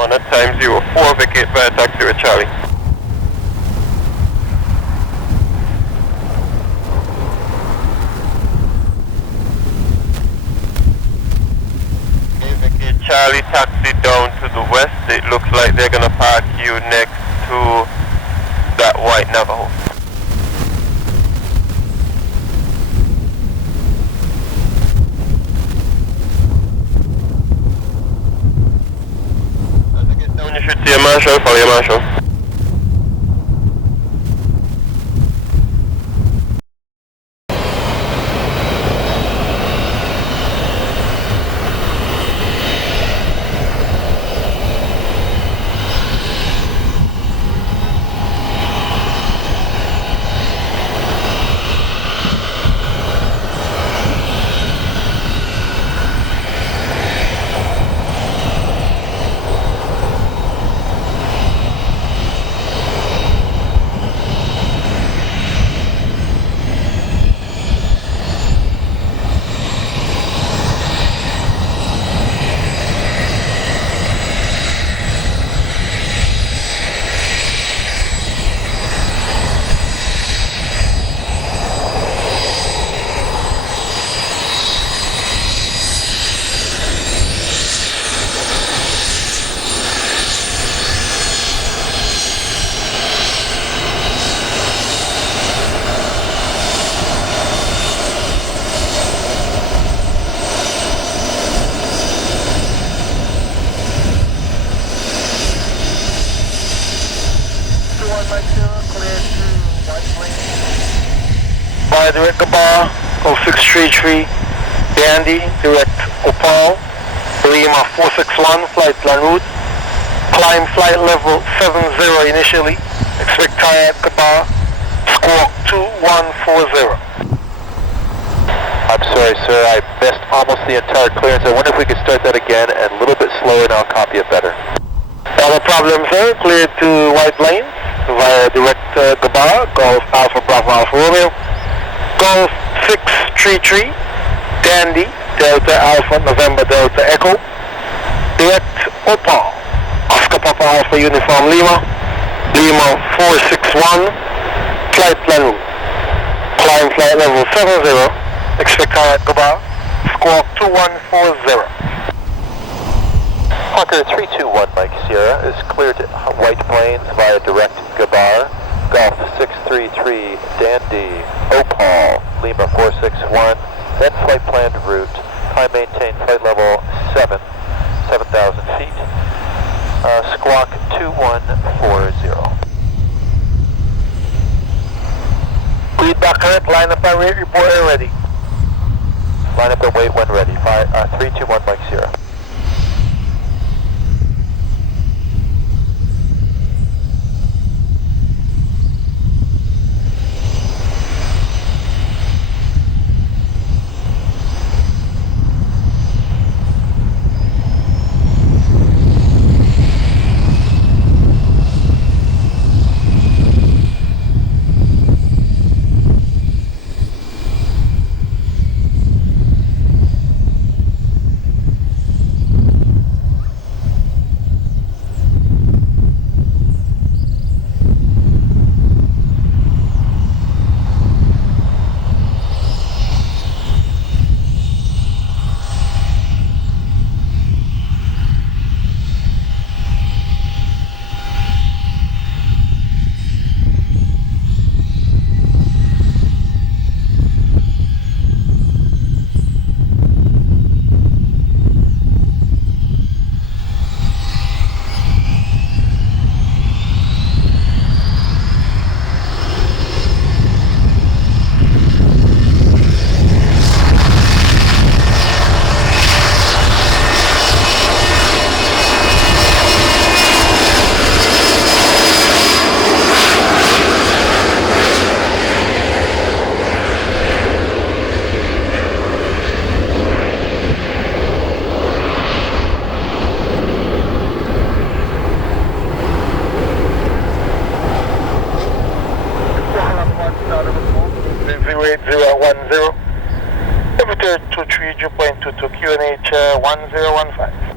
on at time 04, vacate via taxi with Charlie. Okay, vacate Charlie, taxi down to the west. It looks like they're gonna park you next to that white Navajo. You should see a marshal, follow your marshal. Direct Gabar, 0633, Dandy, direct Opal, Lima 461, flight plan route, climb flight level 70 initially, expect tie at Gabar, squawk 2140. I'm sorry sir, I missed almost the entire clearance. I wonder if we could start that again and a little bit slower and I'll copy it better. Not a problem sir, cleared to white lanes via direct Gabar, Golf Alpha Bravo Alpha Romeo. Golf 633, Dandy, Delta Alpha November Delta Echo, direct Opal, Oscar Papa Alpha Uniform Lima, Lima 461, flight plan route, climb flight level 70, expect at Gabar, squawk 2140. Hawker 321 Mike Sierra is cleared to White Plains via direct Gabar, Golf 633, Dandy, Opal, Lima 461, then flight planned route, time maintained flight level 7,000 feet, squawk 2140. Lead back up, line up and wait, report air ready. Line up and wait when ready, 321 Mike Sierra. Temperature 23, 2.22, QNH 1015.